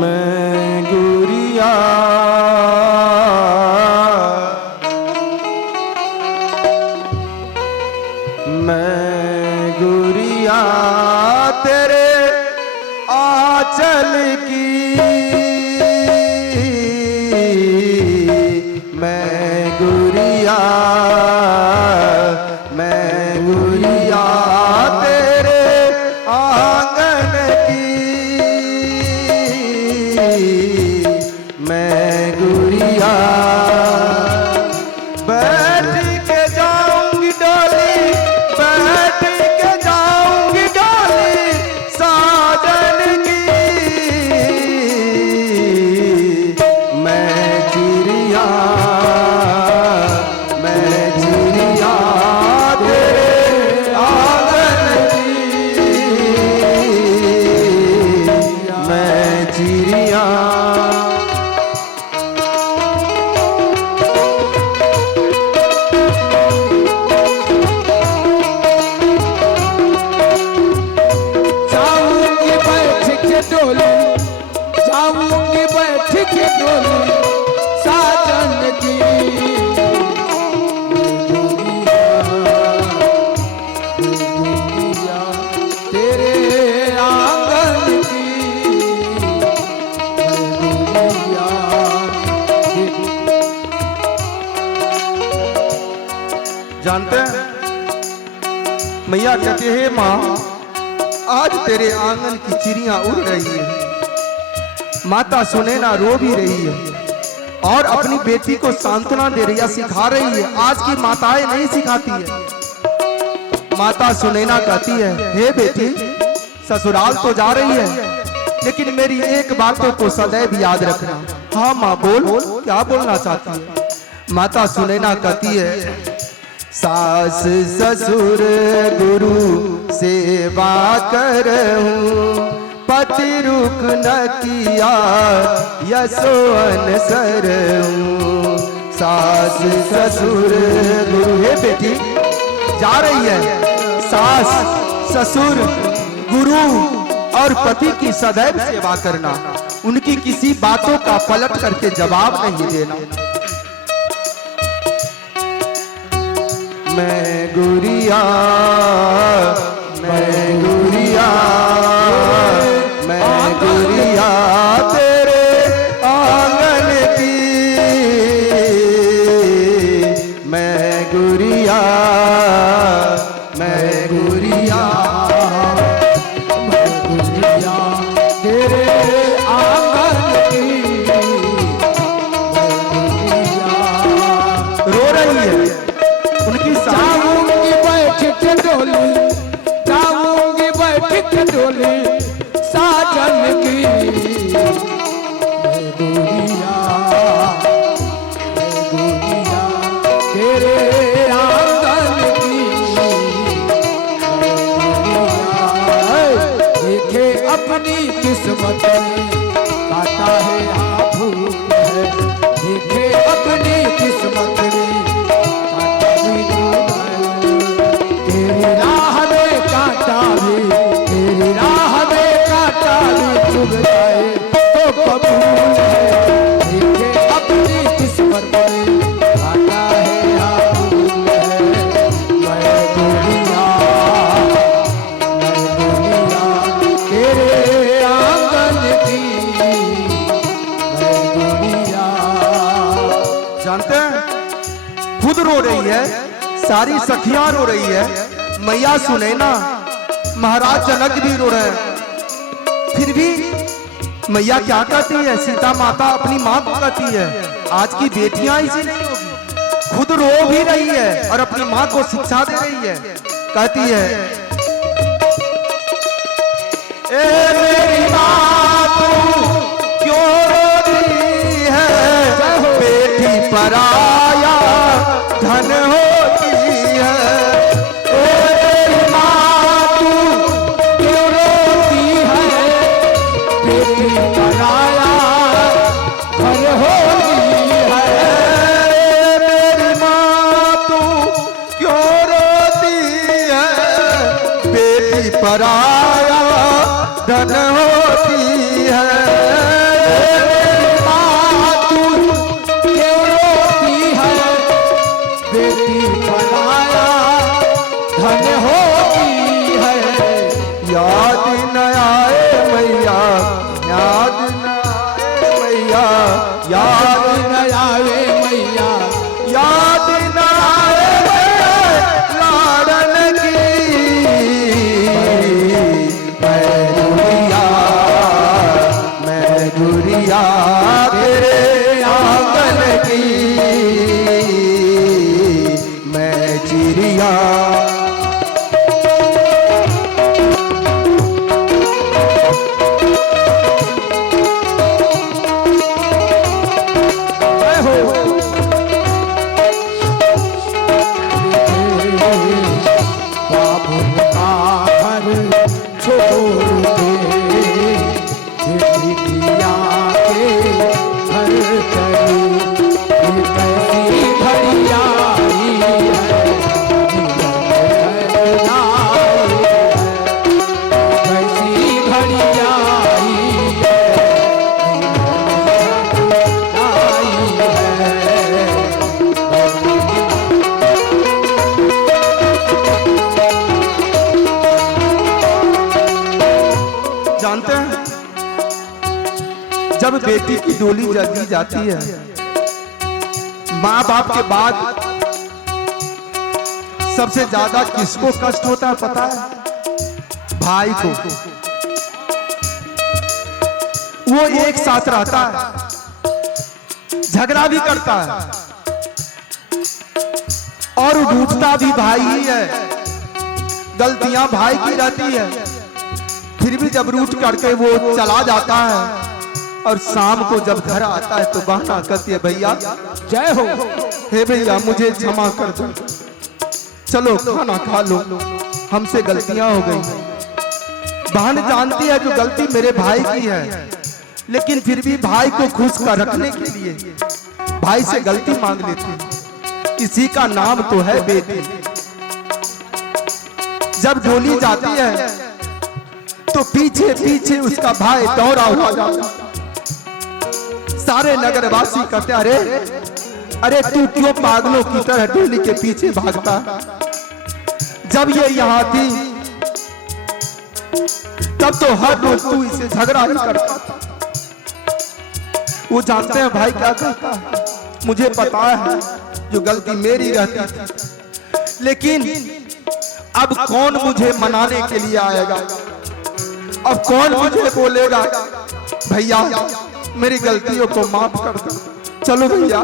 मैं गुरिया तेरे आंचल की मैं गुरिया तेरे आंगन की मैं गुरिया बैठ के जाऊंगी डोली बैठ के जाऊंगी डोली साजन की मैं चिड़िया तेरे आंगन की मैं चिड़िया जाऊंगी बैठ के डोली साजन की तेरे आंगन की जानते हैं मैया कहते हैं माँ आज तेरे आंगन की चिड़िया उड़ रही है। माता सुनैना रो भी रही है और अपनी बेटी को सांत्वना दे रही है, सिखा रही है। आज की माताएं नहीं सिखाती है। माता सुनैना कहती है हे बेटी ससुराल तो जा रही है लेकिन मेरी एक बातों को सदैव याद रखना। हाँ माँ बोल क्या बोलना चाहती है। माता सुनैना कहती है सास ससुर गुरु सेवा करहूं पति रुक न किया यशोअन सरहूं सास ससुर गुरु। हे बेटी जा रही है सास ससुर गुरु और पति की सदैव सेवा करना। उनकी किसी बातों का पलट करके जवाब नहीं देना। मैं गुरिया तेरे आंगन की मैं गुरिया तेरे आंगन की रो रही है उनकी जाऊंगी बैठ के डोली जाऊंगी बैठ के डोली साजन की तेरे आंगन की देखे अपनी किस्मत काटा है फूल है देखे अपनी किस्मत में काटा भी तेरी राह में काटा भी तेरी राह में काटा भी चुभ जाए तो कबूल है देखे अपनी किस्मत में काटा है फूल है मैं दुनिया तेरे आंगन की मैं दुनिया। जानते हैं खुद रो रही है सारी सखियां रो रही है मैया सुनैना महाराज जनक भी रो रहे हैं। फिर भी मैया क्या कहती है सीता माता अपनी माँ को कहती है आज की बेटियां ऐसी नहीं होगी। खुद रो भी रही है और अपनी माँ को शिक्षा दे रही है। कहती है ए मेरी माँ तू क्यों रोती है बेटी पराया धन होती है। ए मेरी माँ तू क्यों रोती है बेटी पराया घर होती है। मेरी माँ तू क्यों रोती है बेटी पराया धन होती है। माँ तू क्यों रोती है, बेटी बनाया धन होती है। याद न आए मैया, याद न आए मैया, याद न आवे मैया, याद न आए मैया लाडन की। मैं गुड़िया तेरे आंगन की, मैं चिड़िया। बाबुल का घर छोड़ दे, बेटिया के घर चली। ये कैसी घड़ी आई है, जीवन लाई है। कैसी घड़ी आई है, जीवन लाई है। जानते हैं जब बेटी की डोली जल्दी जाती है, माँ बाप के बाद सबसे ज्यादा किसको कष्ट होता है पता है? भाई को। वो एक साथ रहता है, झगड़ा भी करता है और रूठता भी भाई ही है, गलतियां भाई की रहती है। फिर भी जब रूठ करके वो चला जाता है और शाम को जब घर आता है तो बहना कहती है भैया जय हो। हे भैया मुझे क्षमा कर दो, चलो खाना खा लो, हमसे गलतियां हो गई। बहन जानती है जो गलती मेरे भाई की है, लेकिन फिर भी भाई को खुश कर रखने के लिए भाई से गलती मांग लेती। इसी का नाम तो है बेटी। जब डोली जाती है तो पीछे पीछे उसका भाई दौड़ा हुआ जाता। सारे नगरवासी कहते अरे अरे तू क्यों पागलों की तरह डोली के पीछे भागता? जब ये यहाँ थी तब तो हर रोज तू इसे झगड़ा ही करता था। वो जानते हैं भाई क्या कहता है? मुझे पता है जो गलती मेरी रहती थी, लेकिन अब कौन मुझे मनाने के लिए आएगा? अब कौन मुझे बोलेगा भैया मेरी गलतियों को माफ कर दो, चलो भैया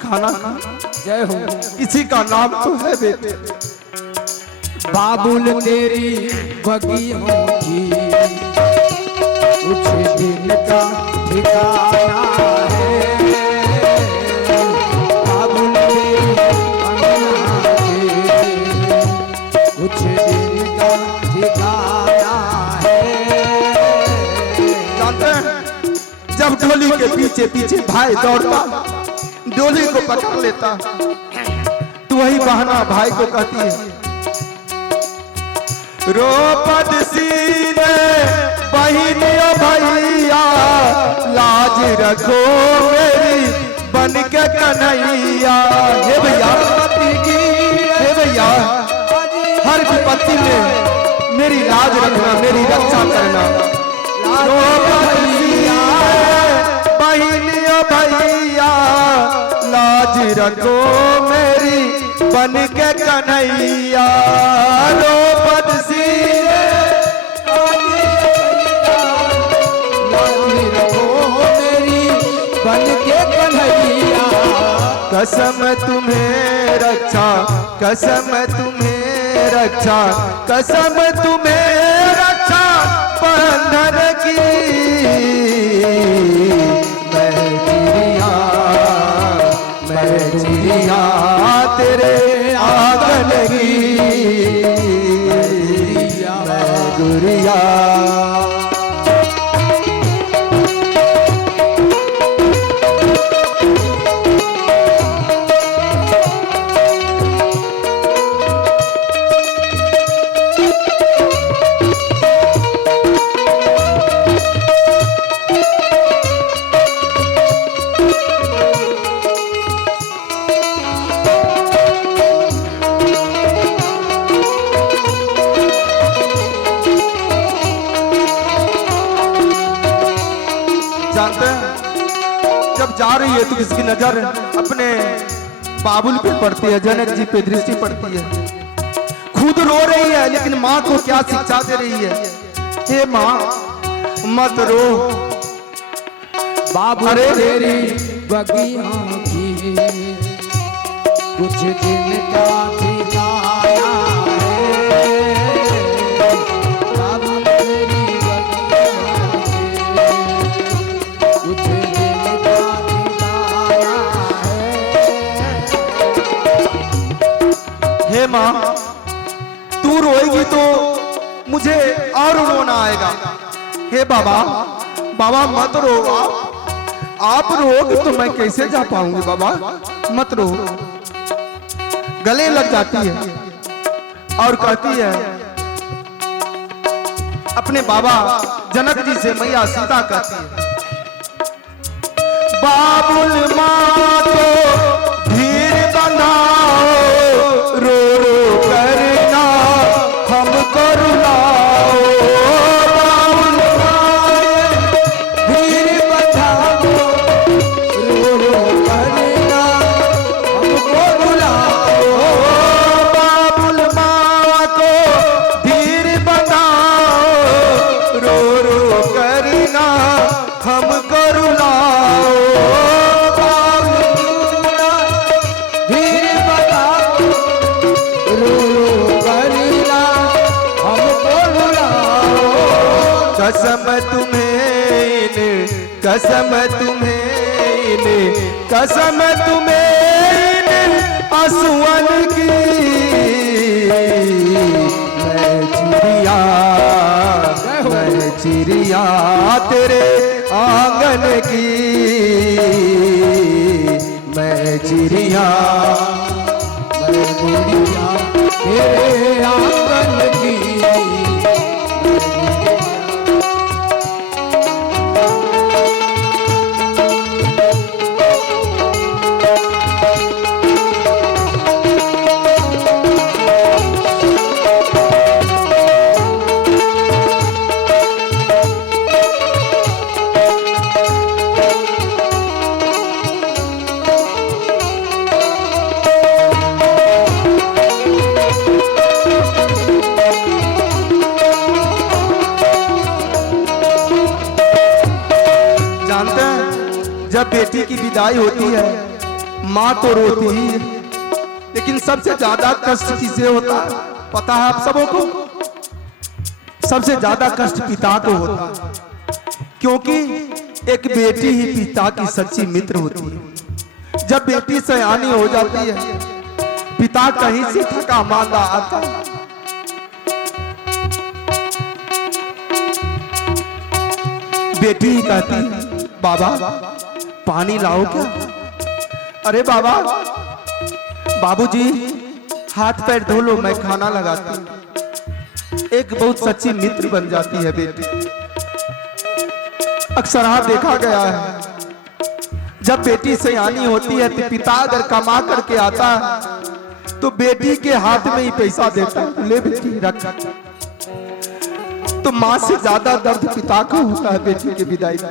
खाना खा। जय हो। इसी का नाम तो है बेटे। बाबुल तेरी बगी होगी, कुछ दिन का ठिकाना है। बाबुल तेरी अंगना के, कुछ दिन का ठिकाना है। जानते हैं जब डोली के पीछे पीछे भाई दौड़ता, डोली को पकड़ लेता, तो वही बहना भाई को कहती है रोपद सीने बहिनियो भैया, लाज रखो मेरी बन के कन्हैया। हे भैया हे भैया हर विपत्ति में मेरी लाज रखना, मेरी रक्षा करना। बहिनियो भैया लाज रखो मेरी बन के कन्हैया। रोपद सीने लाज रखो मेरी बन के कन्हैया। कसम तुम्हें रक्षा, कसम तुम्हें रक्षा, कसम तुम्हें रक्षा बंधन की। मैं चिड़िया तेरे आंगन की, मैं गुड़िया। जानते हैं जब जा रही है तो किसकी नजर अपने बाबुल पे पड़ती है, जनक जी पे दृष्टि पड़ती है। खुद रो रही है लेकिन माँ को क्या शिक्षा दे रही है? हे माँ मत रो, बाबू तेरी बगिया की कुछ दिन का ठिकाना है। बाबू तेरी बगिया की कुछ दिन का ठिकाना है। हे माँ तू रोएगी तो मुझे और रोना आएगा। हे बाबा, बाबा मत रो, आप रोगे तो मैं कैसे जा पाऊंगी? बाबा मत रो। गले लग जाती है और कहती है अपने बाबा जनक जी से, मैया सीता कहती है बाबुल माँ को धीर बंधाओ, रो रो करना हमको रुलाओ। बाबुल माँ धीर बंधाओ, रो रो करना हमको रुलाओ। बाबुल माँ को धीर बंधाओ, रो रो करना हमको रुलाओ। धीर बंधाओ, रो रो करना हमको रुलाओ। कसम तुम्हें आंसुअन की, मैं चिड़िया तेरे आंगन की, मैं चिड़िया मैं गुड़िया तेरे आंगन की। जानते हैं जब बेटी की विदाई होती है माँ तो रोती ही है, लेकिन सबसे ज्यादा कष्ट किसे होता है पता है आप सबों को? सबसे ज्यादा कष्ट पिता को होता है, क्योंकि एक बेटी ही पिता की सच्ची मित्र होती है। जब बेटी सयानी हो जाती है पिता कहीं से थका मांदा आता है, बेटी ही कहती है बाबा पानी लाओ क्या? अरे बाबा, बाबूजी हाथ पैर धो लो, मैं खाना लगाती हूँ। एक बहुत सच्ची मित्र बन जाती है बेटी। अक्सर हाँ देखा गया है जब बेटी सयानी होती है तो पिता अगर कमा करके आता है तो बेटी के हाथ में ही पैसा देता है, ले बेटी रख। तो माँ से ज्यादा दर्द पिता को होता है बेटी की विदाई का।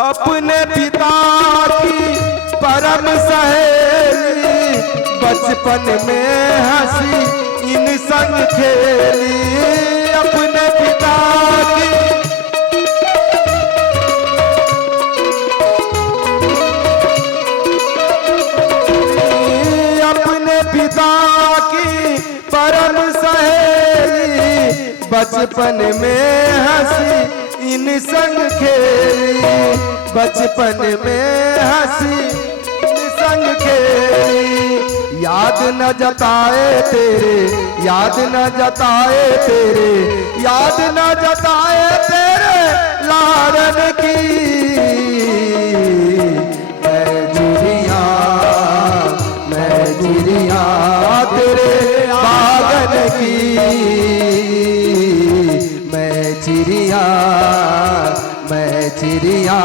अपने पिता की परम सहेली, बचपन में हंसी इन संग खेली। अपने पिता की अपने पिता की परम सहेली, बचपन में हंसी इन संग खेली। बचपन में हंसी इन संग खेली। याद न जताए तेरे, याद न जताए तेरे, याद न जताए तेरे लाडन की। मैं चिड़िया तेरे बागन की, मैं चिड़िया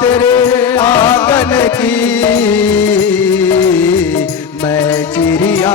तेरे आंगन की, मैं चिड़िया।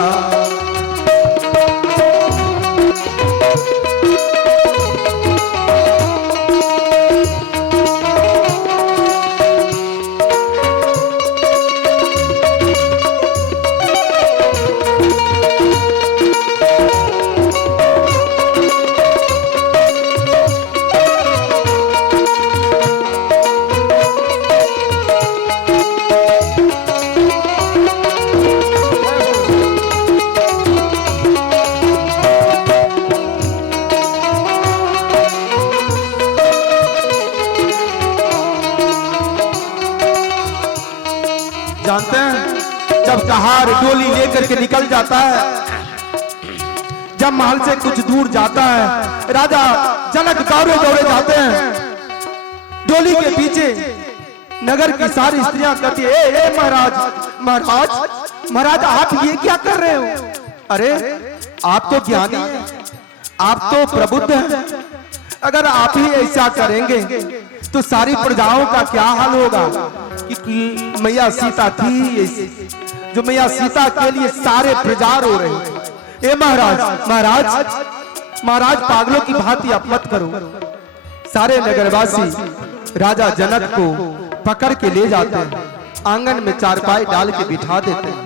जब कहार डोली लेकर के निकल जाता है, जब महल से कुछ दूर जाता है, राजा जनक दौड़े दौड़े जाते हैं। डोली के पीछे नगर की सारी स्त्रियां कहती है, ए महाराज महाराज महाराज, आप ये क्या कर रहे हो? अरे आप तो ज्ञानी हैं, आप तो प्रबुद्ध हैं। अगर आप ही ऐसा करेंगे तो सारी प्रजाओं का क्या हाल होगा? कि मैया सीता थी, जो मैया सीता के लिए सारे प्रजा रो रहे हैं। ए महाराज महाराज महाराज, पागलों की भांति आप मत करो। सारे नगरवासी राजा जनक को पकड़ के ले जाते हैं, आंगन में चारपाई डाल के बिठा देते हैं।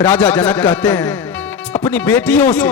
राजा जनक कहते हैं अपनी बेटियों से